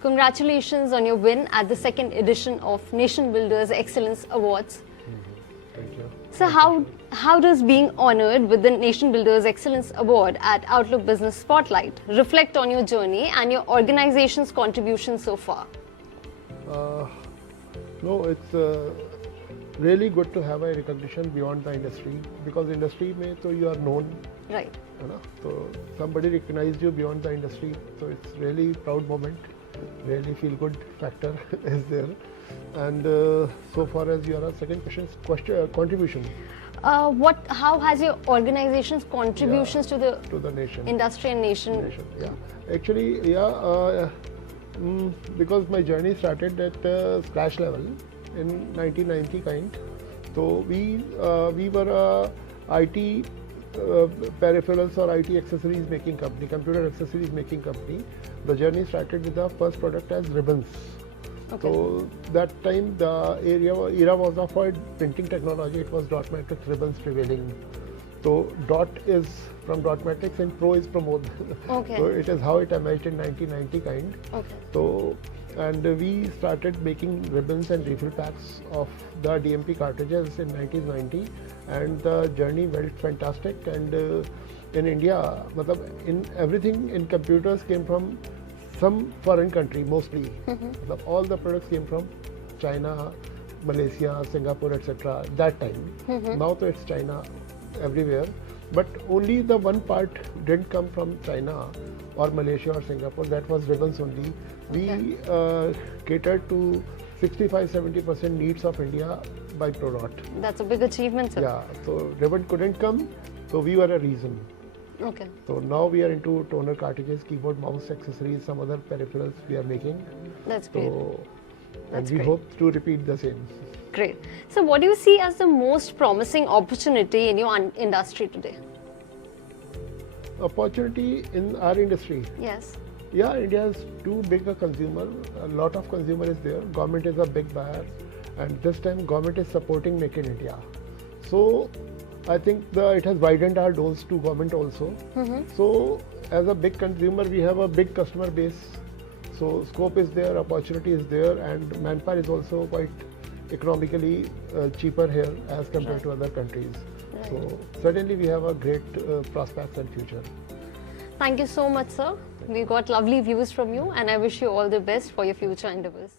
Congratulations on your win at the second edition of Nation Builders Excellence Awards. Thank you. So how does being honored with the Nation Builders Excellence Award at Outlook Business Spotlight reflect on your journey and your organization's contribution so far? No, it's really good to have a recognition beyond the industry, because industry mein to you are known, Right. so somebody recognized you beyond the industry, so it's really proud moment, really feel good factor is there. And so far as your second question, contribution How has your organization's contributions to the nation, industry and nation? yeah, actually, because my journey started at scratch level in 1990 kind. So we were a IT Peripherals or IT accessories making company, computer accessories making company. The journey started with the first product as ribbons. Okay. So that time the era was of printing technology. It was dot matrix ribbons prevailing. So dot is from dot matrix and pro is Pramod. Okay. So it is how it emerged in 1990 kind. Okay. So, and we started making ribbons and refill packs of the DMP cartridges in 1990, and the journey went fantastic. And in India, in everything in computers came from some foreign country mostly. All the products came from China, Malaysia, Singapore, etc. That time. Now it's China everywhere, but only the one part didn't come from China or Malaysia or Singapore. That was ribbons only. We catered to 65-70% needs of India by ProDot. That's a big achievement, sir. Yeah, so ribbon couldn't come, so we were a reason. Okay. So now we are into toner cartridges, keyboard, mouse accessories, some other peripherals we are making. That's great. So, That's and we great. hope to repeat the same. Great. So what do you see as the most promising opportunity in your industry today? Opportunity in our industry. Yes. Yeah, India is too big a consumer. A lot of consumer is there. Government is a big buyer, and this time government is supporting Make in India. So I think it has widened our doors to government also. So as a big consumer, we have a big customer base. So scope is there, opportunity is there, and manpower is also quite economically cheaper here as compared to other countries. Right. So certainly we have a great prospects and future. Thank you so much, sir. We got lovely views from you, and I wish you all the best for your future endeavors.